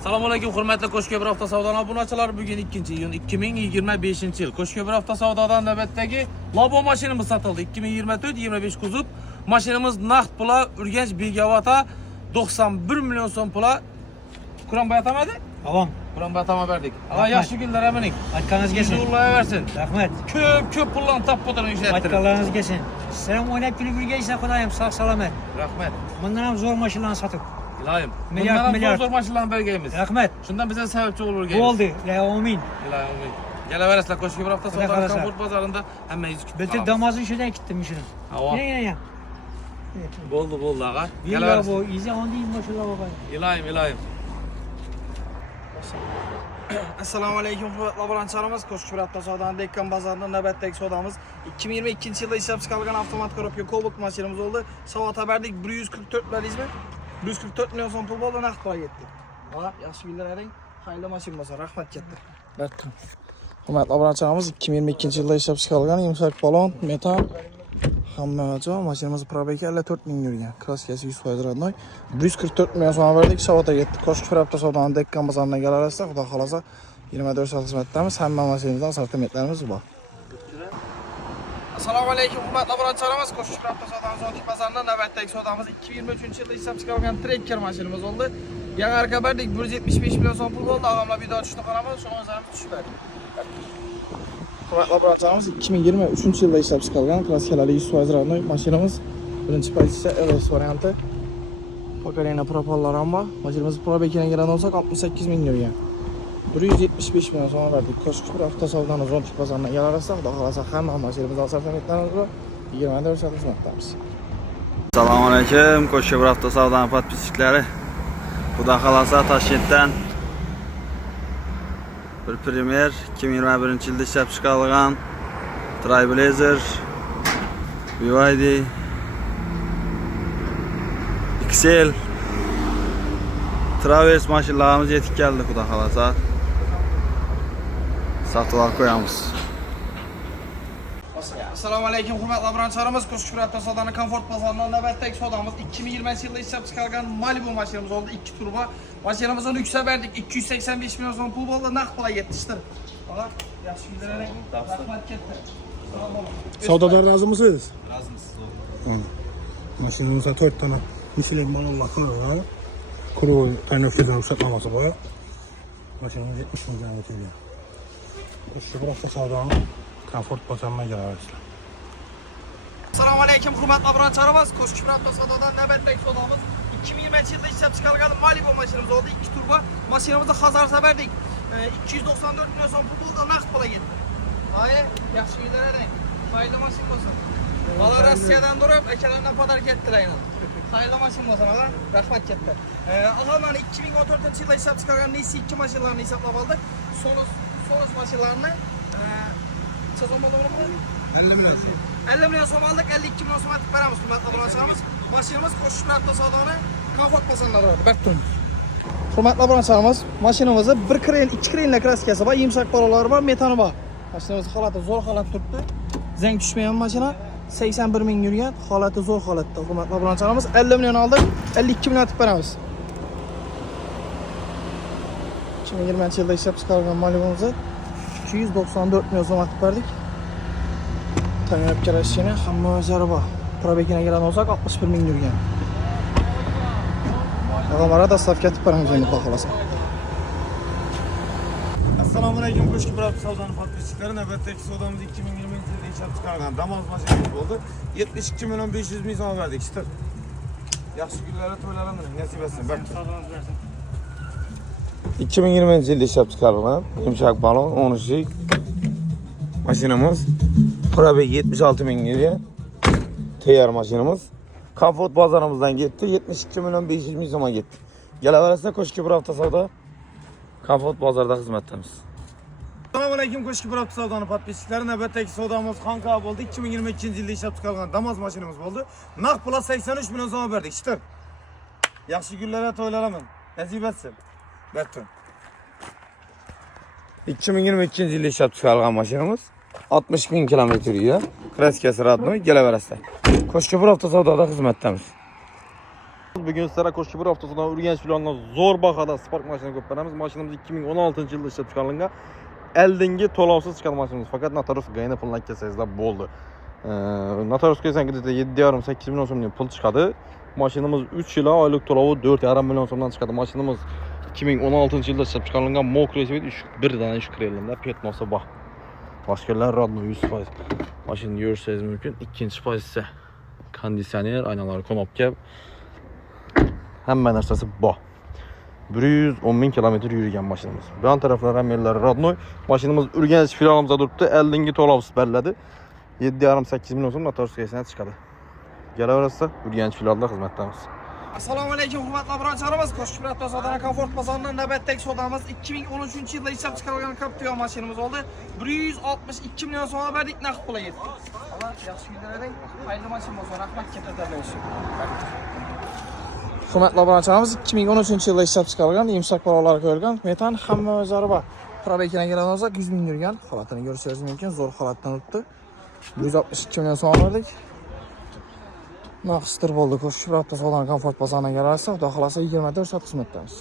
Assalomualaikum hurmatli Qo'shko'pir avtosavdo obunachilar. Bugun 2-iyun 2025 yil. Qo'shko'pir avtosavdodan navbatdagi Labo mashinamiz sotildi. 2024-25 kuzov mashinamiz naqd pula Urganch Begavata 91 million so'm pula. Quron bayatamadi? Tamam. Quron bayatama berdik. Allah yaxshi kunlar amiring. Aytganingiz kelsin. Yo'llayı versin. Rahmat. Ko'p pullarni tap qo'tirib ishlattirib. Aytganlaringiz kelsin. Sen oynab kulib yurgansan, Xudoyim sog' salomat. Rahmat. Bundan ham zo'r mashinalarni sotib. İlayim. Milyard. Zor mashinalarni berganmiz. Rahmat. Shundan bize sababchi bo'lib o'rganamiz. Bo'ldi. Ya amin. İlayim. Kelaverasizlar Qo'shko'pir avtosavdo komport bozorida hammangiz kutib Bitir damozini shundan kitdim shuni. Havo. Ya. Bo'ldi ağa. Yilla bu, izi onday mashinalar bor. İlayim. Assalomu alaykum hurmatli obunachilarimiz. Qo'shko'pir avtosavdodan Dekkan bozorining navbatdagi savdomiz 2022-yilda ishlab chiqarilgan avtomat korobka Cobalt mashinamiz oldu. Savata berdik 144 biladingizmi? 144 million so'm pul bo'ldi, naqd pul ketdi. Ha, yaxshi kunlaring. Xayrli mashina bo'lsin. Rahmat ketdi. Barkan. Hurmatli obunachilarimiz 2022-yilda ishlab chiqarilgan yumshoq balon, metan hamma joy mashinamiz probega 54 ming yurgan. Kraskasi 100% rodnoy. 144 million so'm verdik, savata ketdi. Qo'shko'pir avtosavdodan Dekkan bozoriga kelaverasizlar. Xudo xolasa 24 soat xizmatdamiz. Hamma mashinamizda assortimentlarimiz bor. Assalomu alaykum hurmatli obunachilarimiz. Qo'shko'pir avtosavdodan Zotik bozorining navbatdagi savdomiz 2023-yilda ishlab chiqarilgan Tracker mashinamiz oldu. Yangi arka berdik 175 million so'm pul bo'ldi. Og'amlar video tushdi qaramiz, shuningizdan tushib berdik. Hurmatli obunachilarimiz 2023-yilda ishlab chiqarilgan klasikalarli 100% rodnoy mashinamiz. Birinchi pozitsiya LS varianti. Pokoleniya propollar ham bor. Mashinamiz probekine kelgan olsak 68 ming yurgan. 175 million so'm verdik. Qo'shko'pir avtosavdodan Zotik bozoriga kelaverasizlar. Xudo xolasa hamma mashinamizda assortimentlarimiz bor. 24 soat xizmatdamiz. Assalomu alaykum Qo'shko'pir avtosavdo podpischiklari. Xudo xolasa Toshkentdan bir Premier 2021-yilda ishlab chiqarilgan Trailblazer BYD XL Traverse mashinalarimiz yetib keldi. Xudo xolasa sotib olib qo'yamiz. Assalomu alaykum hurmatli obunachilarimiz. Qo'shko'pir avtosavdoning komfort bozorining navbatdagi savdomiz 2020-yilda ishlab chiqarilgan Malibu mashinamiz oldu. 2 turbo. Mashinamizni yuksa berdik. 285 million so'm pul bo'ldi. Naqd pulga yetishtir. Ana, yaxshi kunlaring. Rahmat ketdi. Sog' bo'ling. Savdodan razı mısınız? Razımız. Maşinamızda 4 tane Michelin balonla var. Kuru tayinofiden satlaması var. Maşinamız 70 milyon getiriyor. Qo'shko'pir avtosavdoning komfort bozoriga kelaverasizlar. Assalomu alaykum hurmatli obunachilarimiz. Qo'shko'pir avtosavdodan navbatdagi savdomiz 2020-yilda ishlab chiqarilgan Malibu mashinamiz oldu. 2 turbo. Mashinamizni Hazarsa berdik. 294 million so'm pul bo'ldi, naqd pulga ketdi. Hayır, yaxshi kunlaring. Xayrli mashina bo'lsin. Bola Rossiyadan turib, akalardan podarka etdilar yana. Xayrli mashina bo'lsin, ağa. Rahmat ketdi. Ağa, mana 2014-yilda ishlab chiqarilgan Nissan 2 mashinalarini hisoblab oldik. Sonos mashinalarini sezon modelimizmi? 50 milyon. 50 million so'm oldik, 52 million so'm atib beramiz. Hurmatli obunachilarimiz, mashinamiz Qo'shko'pir avtosavdoning komfort bozorida turadi. Barkan. Hurmatli obunachilarimiz, mashinamizda 1 kren, 2 krenli kraskasi bor, yumshoq balonlari bor, metani bor. Mashinamiz holati zo'r holatda turibdi. Zang tushmagan mashina, 81 ming yurgan, holati zo'r holatda. Hurmatli obunachilarimiz, 50 million oldik, 52 million atib beramiz. 2020-yilda ishlab chiqarilgan Malibu'mizni 294 million so'm atib berdik. Tanlab kelishini hamma o'zlari bor. Probekine kelgan olsak 61 ming yurgan. Adamlara dastavka etib beramiz endi xudo xolasa. Assalomu alaykum Qo'shko'pir avtosavdoning podpischiklari. Navbatdagi savdomiz 2020-yilda ishlab chiqarilgan Damas mashinamiz bo'ldi. 72 million 500 ming so'm verdik. Chitir. Yaxshi kunlarga to'ylarini nasib etsin. 2020-yilda ishlab chiqarilgan yumshoq balon 13 mashinamiz. Probeg 76 ming yurgan. Tayyor mashinamiz. Komfort bozorimizdan ketdi. 72 million 500 ming so'mga ketdi. Kelaverasizlar Qo'shko'pir avtosavdo komfort bozorida xizmatdamiz. Assalomu alaykum Qo'shko'pir avtosavdoning podpischiklari. Navbatdagi savdomiz Xanqa bo'ldi. 2022-yilda ishlab chiqarilgan Damas mashinamiz bo'ldi. Naqd pula 83 million so'm berdik. Chitir. Yaxshi kunlarga to'ylaraman. Nasib etsin. Barkan. 2022-yilda ishlab chiqarilgan mashinamiz 60 ming kilometr yurgan. Kraskasi rodnoy, kelaverasizlar. Qo'shko'pir avtosavdoda xizmatdamiz. Bugün sizlere Koşkibir haftasından Urgenç filanla zor bakada Spark maşını köpüremiz. Maşinimiz 2016 yılda işlep çıkarılınca eldingi tolavsız çıkan maşinimiz. Fakat Natarus gayna puluna kesezde boldu. Natarus kesen gidip 7,5-8 milyon somdan pul çıkadı. Maşinimiz 3 yıla aylık tolavı 4,5 milyon somdan çıkadı. Maşinimiz 2016 yılda işlep çıkarılınca Mokro esibet bir tane iş krelinde petnosu bak. Başkalar radno 100%. Maşını görürseniz mümkün. İkinci pozisyon kondisyoner, aynalar, konopka. Hemen arsası bu. 110.000 kilometre yürüyen maşinimiz. Bu yan taraflar hem yerleri radno. Maşinimiz Urgenç filanımıza duruptu. 50. tolavsız bellədi. 7,5-8 milyon so'm Natarus kesine çıkadı. Gelaversə Urgenç filanında xizmətdəmiz. Assalomu alaykum hurmatli obunachilarimiz. Qo'shib avtosavdo komfort bozorining navbatdagi savdomiz 2013 yilda ishlab chiqarilgan Captiva mashinamiz oldu. 162 milyon so'mga berdik, naqd pulga yetdi. Allah yaxshi kunlaring. Xayrli mashin bo'lsin. Rahmat, kattalar olsun. Hurmatli obunachilarimiz 2013 yilda ishlab chiqarilgan yumshoq parollar qo'yilgan metan hamma o'zlari bor. Probekina kelgan olsak 100 ming yurgan. Holatini ko'rishingiz mumkin. Zo'r holatdan o'tdi. 162 milyon so'm berdik. Naqstir bo'ldi. Qo'shib avtosavdo komfort bozoriga kelasiz. Xudo xolasa 24 soat xizmatdamiz.